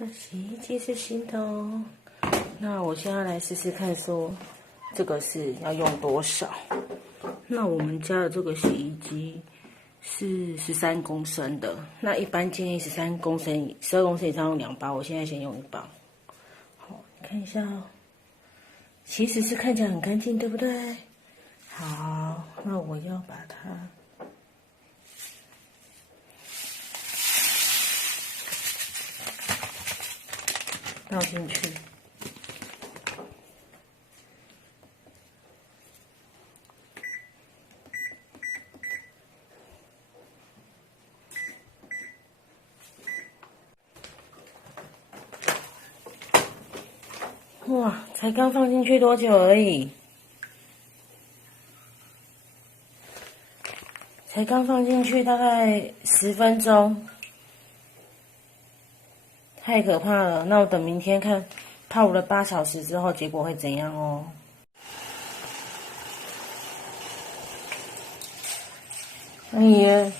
这洗衣机是新的哦。那我现在来试试看，说这个是要用多少？那我们家的这个洗衣机是13公升的，那一般建议13公升、12公升以上用2包，我现在先用1包。好，你看一下哦，其实是看起来很干净，对不对？好，那我要把它倒进去。哇，才刚放进去多久而已？才刚放进去大概10分钟，太可怕了。那我等明天看泡了8小时之后结果会怎样哦。哎呀，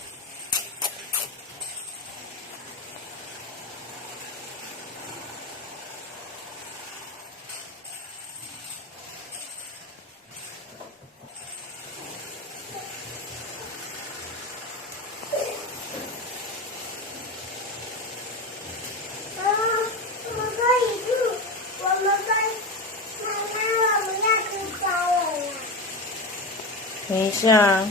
等一下。